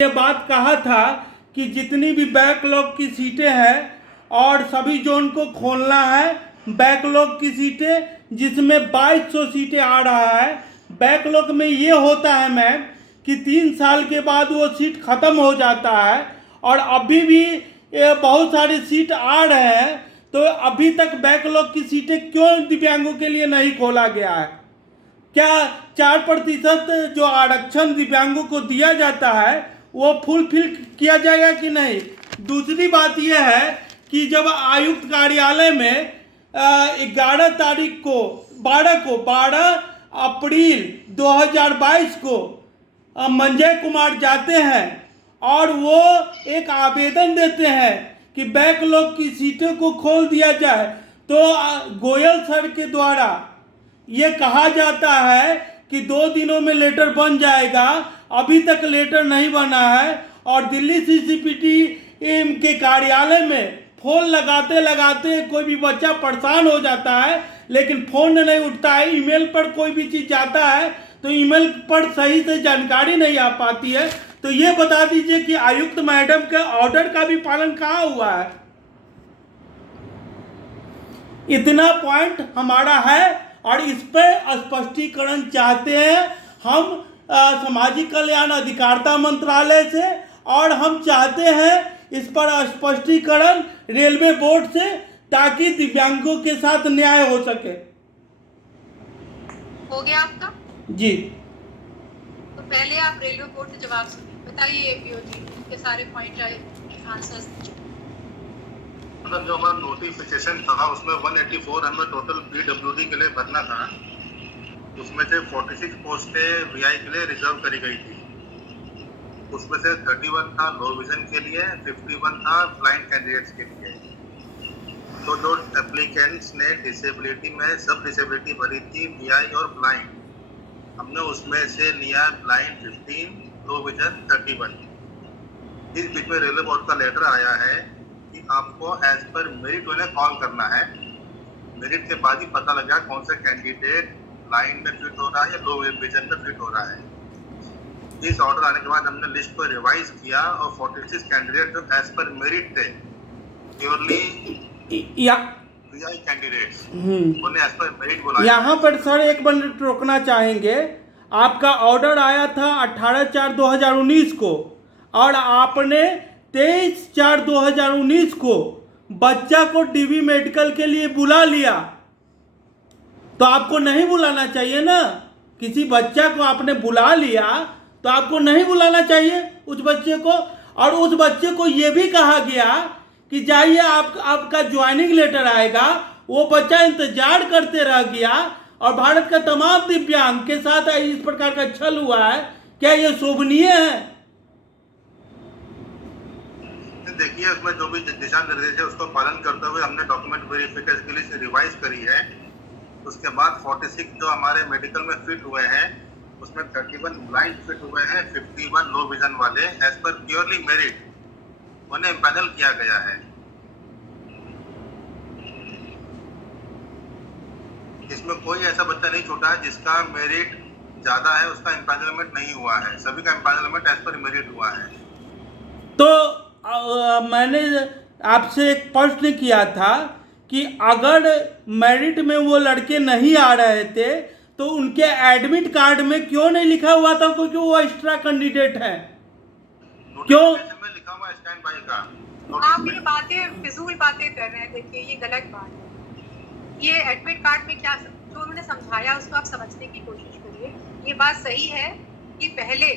ये बात कहा था कि जितनी भी बैकलॉग की सीटें हैं और सभी जोन को खोलना है। बैकलॉग की सीटें जिसमें 2200 सीटें आ रहा है। बैकलॉग में ये होता है मैम कि 3 साल के बाद वो सीट ख़त्म हो जाता है और अभी भी बहुत सारी सीट आ रहे हैं। तो अभी तक बैकलॉग की सीटें क्यों दिव्यांगों के लिए नहीं खोला गया है? क्या 4% जो आरक्षण दिव्यांगों को दिया जाता है वो फुलफिल किया जाएगा कि नहीं? दूसरी बात यह है कि जब आयुक्त कार्यालय में 11 तारीख को 12 अप्रैल 2022 को मंजय कुमार जाते हैं और वो एक आवेदन देते हैं कि बैकलॉग की सीटों को खोल दिया जाए, तो गोयल सर के द्वारा ये कहा जाता है कि 2 दिनों में लेटर बन जाएगा। अभी तक लेटर नहीं बना है और दिल्ली सीसीपीटी के कार्यालय में फ़ोन लगाते लगाते कोई भी बच्चा परेशान हो जाता है, लेकिन फ़ोन नहीं उठता है। ईमेल पर कोई भी चीज़ जाता है तो ईमेल पर सही से जानकारी नहीं आ पाती है। तो ये बता दीजिए कि आयुक्त मैडम के ऑर्डर का भी पालन कहाँ हुआ है? इतना पॉइंट हमारा है और इस पर स्पष्टीकरण चाहते हैं हम सामाजिक कल्याण अधिकारिता मंत्रालय से, और हम चाहते हैं इस पर स्पष्टीकरण रेलवे बोर्ड से, ताकि दिव्यांगों के साथ न्याय हो सके। हो गया आपका? जी, तो पहले आप रेलवे बोर्ड से जवाब बताइए। एपीओ जी के सारे पॉइंट आंसर्स। मतलब जो हमारा नोटिफिकेशन था उसमें 184 हमें टोटल पीडब्ल्यूडी के लिए भरना था। उसमें से 46 पोस्टें वीआई के लिए रिजर्व करी गई थी। उसमें से 31 था लो विजन के लिए, 51 था ब्लाइंड कैंडिडेट्स के लिए। तो जो एप्लीकेंट्स ने डिसेबिलिटी में सब डिसेबिलिटी भरी थी वीआई और ब्लाइंड, हमने उसमें से लिया ब्लाइंड 15, लो विजन 31। इस बीच में रेलवे बोर्ड का लेटर आया है कि आपको एज पर मेरिट उन्हें कॉल करना है। मेरिट के बाद ही पता लगा कौन सा कैंडिडेट लाइन में फिट हो रहा है या लो विजन में फिट हो रहा है। इस ऑर्डर आने के बाद हमने लिस्ट को रिवाइज किया और 46 कैंडिडेट जो एज पर मेरिट थे, प्योरली वीआई कैंडिडेट्स, उन्हें एज पर मेरिट बुलाया। यहाँ पर सर 1 मिनट रोकना चाहेंगे। आपका ऑर्डर आया था 18/4/2019 को और आपने 23/4/2019 को बच्चा को डीवी मेडिकल के लिए बुला लिया। तो आपको नहीं बुलाना चाहिए ना? किसी बच्चा को आपने बुला लिया तो आपको नहीं बुलाना चाहिए उस बच्चे को। और उस बच्चे को ये भी कहा गया कि जाइए आपका ज्वाइनिंग लेटर आएगा। वो बच्चा इंतजार करते रह गया और भारत का तमाम दिव्यांग के साथ इस प्रकार का छल हुआ है। क्या ये शोभनीय है? देखिए, उसमें जो भी दिशा निर्देश है उसको पालन करते हुए हमने डॉक्यूमेंट वेरिफिकेशन के लिए रिवाइज करी है। उसके बाद 46 जो हमारे मेडिकल में फिट हुए हैं उसमें 31 ब्लाइंड फिट हुए हैं, 51 लो विजन वाले एज पर प्योरली मेरिट उन्हें पैनल किया गया है। इसमें कोई ऐसा बच्चा नहीं छूटा है जिसका मेरिट ज्यादा है, उसका एम्पैनलमेंट नहीं हुआ है। सभी का एम्पैनलमेंट एज पर मेरिट हुआ है। तो मैंने आपसे एक प्रश्न किया था कि अगर मेरिट में वो लड़के नहीं आ रहे थे तो उनके एडमिट कार्ड में क्यों नहीं लिखा हुआ था क्योंकि वो एक्स्ट्रा कैंडिडेट है? क्यों में लिखा हुआ स्टैंड बाई का? आप ये बातें फिजूल बातें कर रहे हैं। देखिए, ये गलत बात है। ये एडमिट कार्ड में क्या जो उन्होंने समझाया उसको आप समझने की कोशिश करिए। ये बात सही है कि पहले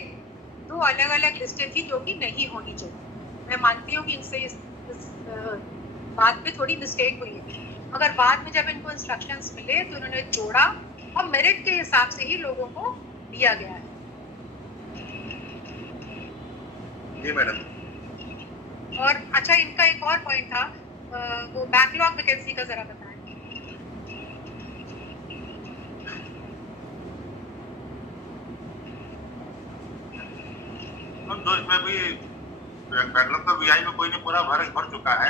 2 अलग अलग लिस्टें थी जो कि नहीं होनी चाहिए। मैं मानती हूँ कि इनसे इस बात पे थोड़ी मिस्टेक हुई है, मगर बाद में जब इनको इंस्ट्रक्शंस मिले तो इन्होंने जोड़ा और मेरिट के हिसाब से ही लोगों को दिया गया है। जी मैडम। और अच्छा, इनका एक और पॉइंट था, वो बैकलॉग वैकेंसी का जरा बताएं। जो इसमें भी बैकलॉग तो वीआई में कोई नहीं पूरा भर चुका है।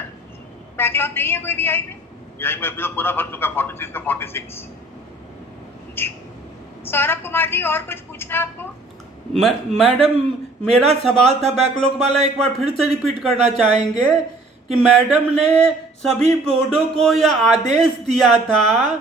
बैकलॉग नहीं है कोई वीआई में? वीआई में अभी तो पूरा भर चुका, 46 का 46। सौरभ कुमार जी, और कुछ पूछना है आपको? मैडम मेरा सवाल था बैकलॉग वाला, एक बार फिर से रिपीट करना चाहेंगे कि मैडम ने सभी बोर्डों को यह आदेश दिया था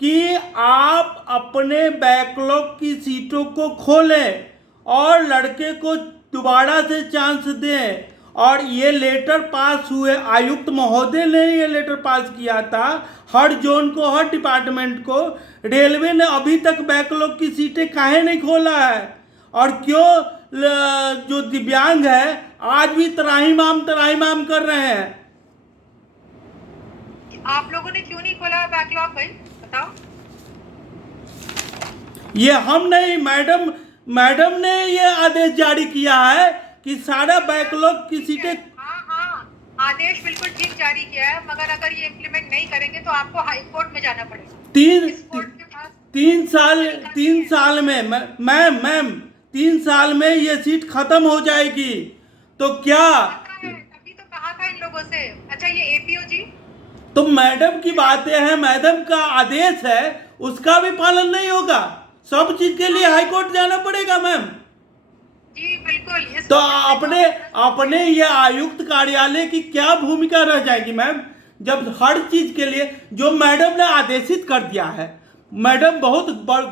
कि आप अपने बैकलॉग की सीटों को खोलें और लड़के को दोबारा से चांस दें। और ये लेटर पास हुए, आयुक्त महोदय ने ये लेटर पास किया था हर जोन को, हर डिपार्टमेंट को। रेलवे ने अभी तक बैकलॉग की सीटें काहे नहीं खोला है? और क्यों जो दिव्यांग है आज भी त्राहिमाम कर रहे हैं? आप लोगों ने क्यों नहीं खोला बैकलॉग भाई, बताओ। ये हम नहीं, मैडम ने ये आदेश जारी किया है कि सारा बैकलॉग की सीटें। हाँ, आदेश बिल्कुल ठीक जारी किया है, मगर अगर ये इम्प्लीमेंट नहीं करेंगे तो आपको हाई कोर्ट में जाना पड़ेगा। इस कोर्ट के पास 3 साल में मैम 3 साल में ये सीट खत्म हो जाएगी। तो क्या तभी तो कहा था इन लोगों से। अच्छा, ये एपीओ जी, तो मैडम की बातें हैं, मैडम का आदेश है, उसका भी पालन नहीं होगा। सब चीज के लिए हाई कोर्ट जाना पड़ेगा मैम। जी बिल्कुल। तो अपने ये आयुक्त कार्यालय की क्या भूमिका रह जाएगी मैम, जब हर चीज के लिए जो मैडम ने आदेशित कर दिया है। मैडम बहुत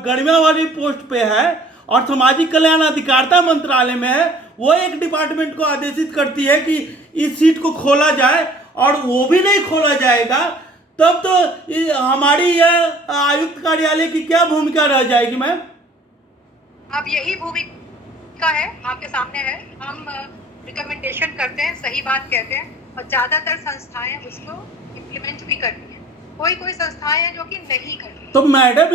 गरिमा वाली पोस्ट पे है और सामाजिक कल्याण अधिकारिता मंत्रालय में है। वो एक डिपार्टमेंट को आदेशित करती है कि इस सीट को खोला जाए और वो भी नहीं खोला जाएगा, तब तो हमारी यह आयुक्त कार्यालय की क्या भूमिका रह जाएगी मैम? अब यही भूमिका है, आपके सामने है। हम रिकमेंडेशन करते हैं, सही बात कहते हैं, और ज्यादातर संस्थाएं उसको इम्प्लीमेंट भी करती हैं। कोई संस्थाएं हैं जो कि नहीं करती। तो मैडम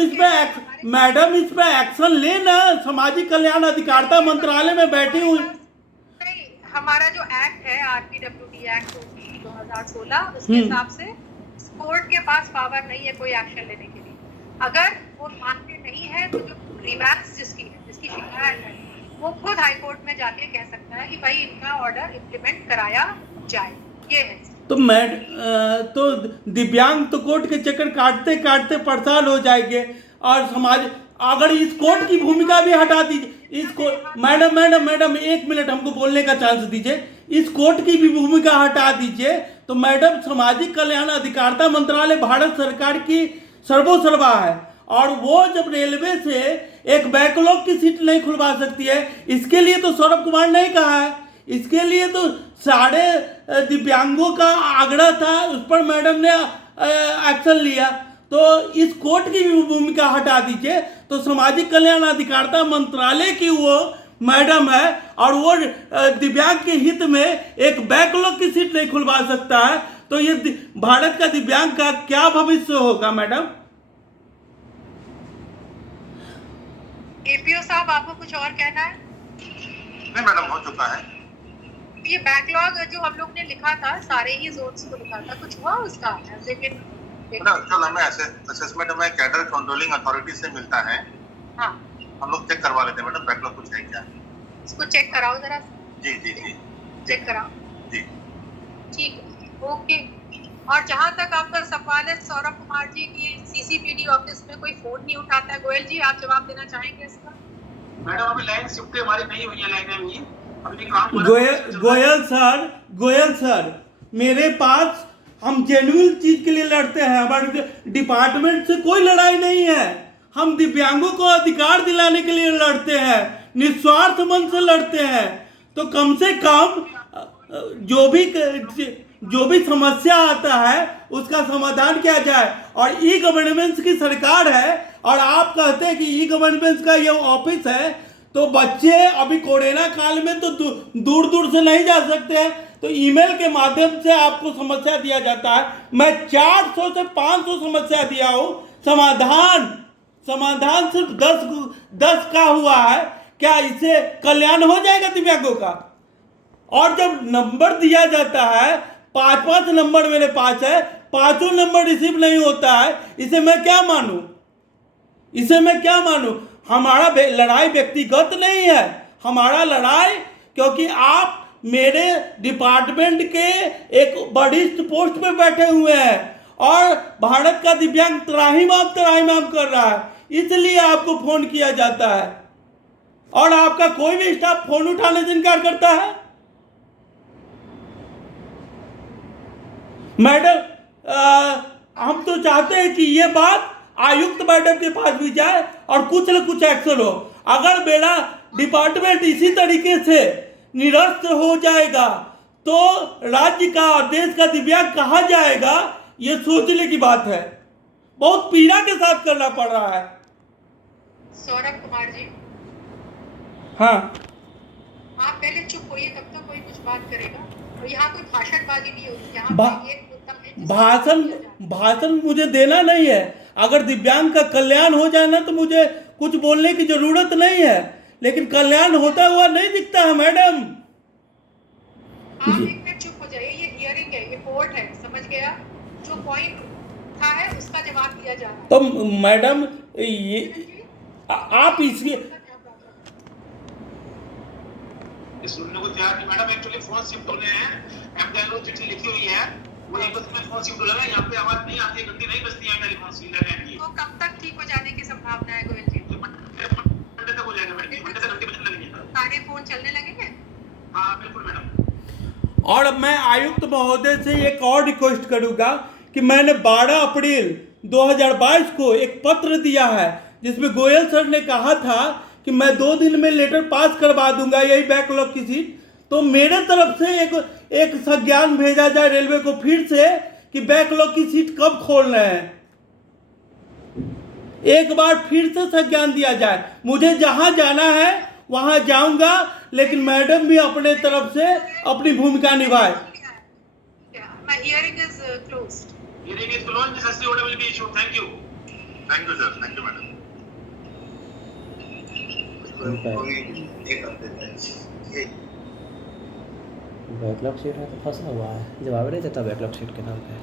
इस पे एक्शन लेना। सामाजिक कल्याण अधिकारिता मंत्रालय में बैठी हुई। नहीं, हमारा जो एक्ट है आरपीडब्ल्यूडी एक्ट 2016, उसके हिसाब से कोर्ट के पास पावर नहीं है कोई एक्शन लेने के लिए। अगर वो मानते नहीं है तो जो ग्रीवेंस जिसकी शिकायत है वो खुद हाई कोर्ट में जाके कह सकता है कि भाई इनका ऑर्डर इम्प्लीमेंट कराया जाए। ये है। तो दिव्यांग तो कोर्ट के चक्कर काटते काटते परेशान हो जाएंगे। और समाज अगर इस कोर्ट की भूमिका भी हटा दीजिए, मैडम 1 मिनट हमको बोलने का चांस दीजिए। इस कोर्ट की भी भूमिका हटा दीजिए तो मैडम सामाजिक कल्याण अधिकारिता मंत्रालय भारत सरकार की सर्वोसर्वा है और वो जब रेलवे से एक बैकलॉग की सीट नहीं खुलवा सकती है, इसके लिए तो सौरभ कुमार ने कहा है, इसके लिए तो सारे दिव्यांगों का आग्रह था, उस पर मैडम ने एक्शन लिया। तो इस कोर्ट की भी भूमिका हटा दीजिए तो सामाजिक कल्याण अधिकारिता मंत्रालय की वो मैडम है और वो दिव्यांग के हित में एक बैकलॉग की सीट नहीं खुलवा सकता है, तो ये भारत का दिव्यांग का क्या भविष्य होगा मैडम? एपीओ साहब, आपको कुछ और कहना है? नहीं मैडम, हो चुका है। ये बैकलॉग जो हम लोग ने लिखा था, सारे ही जोन्स को लिखा था, कुछ हुआ उसका? चल हमें असेसमेंट में कैडर कंट्रोलिंग अथॉरिटी से मिलता है। हाँ, हम लोग चेक करवा लेते हैं मैडम बैकलॉग कुछ है क्या। इसको चेक कराओ जरा। जी चेक कराओ जी। ठीक है, ओके। और जहाँ तक आपका सवाल है सौरभ कुमार जी की, सीसीपीडी ऑफिस में कोई फोन नहीं उठाता है। गोयल जी, आप जवाब देना चाहेंगे इसका? मैडम अभी लाइन शिफ्ट हमारी नहीं हुई है, लाइन में अभी काम। गोयल सर मेरे पास, हम जेन्युइन चीज के लिए लड़ते हैं, हमारे डिपार्टमेंट से कोई लड़ाई नहीं है। हम दिव्यांगों को अधिकार दिलाने के लिए लड़ते हैं, निस्वार्थ मन से लड़ते हैं। तो कम से कम जो भी समस्या आता है उसका समाधान किया जाए। और ई गवर्नेंस की सरकार है और आप कहते हैं कि ई गवर्नेंस का ये ऑफिस है, तो बच्चे अभी कोरोना काल में तो दूर दूर से नहीं जा सकते हैं, तो ईमेल के माध्यम से आपको समस्या दिया जाता है। मैं 400 से 500 समस्या दिया हूँ, समाधान सिर्फ 10 का हुआ है। क्या इससे कल्याण हो जाएगा दिव्यांगों का? और जब नंबर दिया जाता है, 5 नंबर मेरे पास है, 5 नंबर रिसीव नहीं होता है, इसे मैं क्या मानूं? हमारा लड़ाई व्यक्तिगत नहीं है, हमारा लड़ाई क्योंकि आप मेरे डिपार्टमेंट के एक वरिष्ठ पोस्ट पे बैठे हुए हैं और भारत का दिव्यांग त्राहिमाम कर रहा है, इसलिए आपको फोन किया जाता है। और आपका कोई भी स्टाफ फोन उठाने से इनकार करता है? मैडम, हम तो चाहते हैं कि ये बात आयुक्त मैडम के पास भी जाए और कुछ न कुछ एक्शन हो। अगर मेरा डिपार्टमेंट इसी तरीके से निरस्त हो जाएगा तो राज्य का और देश का दिव्यांग कहाँ जाएगा, ये सोचने की बात है। बहुत पीड़ा के साथ करना पड़ रहा है। सौरभ कुमार जी, हाँ, आप पहले चुप होइए, तब तक कोई कुछ बात करेगा। और यहाँ कोई भाषणबाजी नहीं होगी, यहाँ भा- पे एक मुद्दा है जिसको भाषण मुझे देना नहीं है। अगर दिव्यांग का कल्याण हो जाए ना तो मुझे कुछ बोलने की जरूरत नहीं है, लेकिन कल्याण होता हुआ नहीं दिखता है मैडम। आप एक मिनट चुप हो जाइए, ये हियरिंग है, ये कोर्ट है, समझ गया? जो पॉइंट था है उसका जवाब दिया जा रहा है। तो मैडम ये आप इसके ये सुनने को तैयार नहीं मैडम। एक्चुअली फोन शिफ्ट होने हैं, एमडीएल चिट्ठी लिखी हुई है, वो एक बस में फोन शिफ्ट हो रहा है। यहाँ पे आवाज नहीं आती है, घंटी नहीं बजती है टेलीफोन सीधे की। तो कब तक ठीक हो जाने की संभावना है गोयल जी? मंडे तक हो जाएगा मैडम, मंडे से घंटी बजने लगेगी। सारे फोन चलने लगेंगे? हाँ बिल्कुल मैडम। और अब मैं आयुक्त महोदय से एक और रिक्वेस्ट करूंगा कि मैंने 12 अप्रैल 2022 को एक पत्र दिया है जिसमें गोयल सर ने कहा था कि मैं 2 दिन में लेटर पास करवा दूंगा यही बैकलॉग की सीट। तो मेरे तरफ से एक संज्ञान भेजा जाए रेलवे को फिर से कि बैकलॉग की सीट कब खोल रहे हैं। एक बार फिर से संज्ञान दिया जाए। मुझे जहां जाना है वहां जाऊंगा, लेकिन मैडम भी अपने तरफ से अपनी भूमिका निभाए। My hearing is closed. Hearing is closed. Necessary order will be issued. Thank you. Thank you sir, thank you madam. Backlog seat है तो फंसा हुआ है, जवाब नहीं देता बैकलॉग सीट के नाम पे।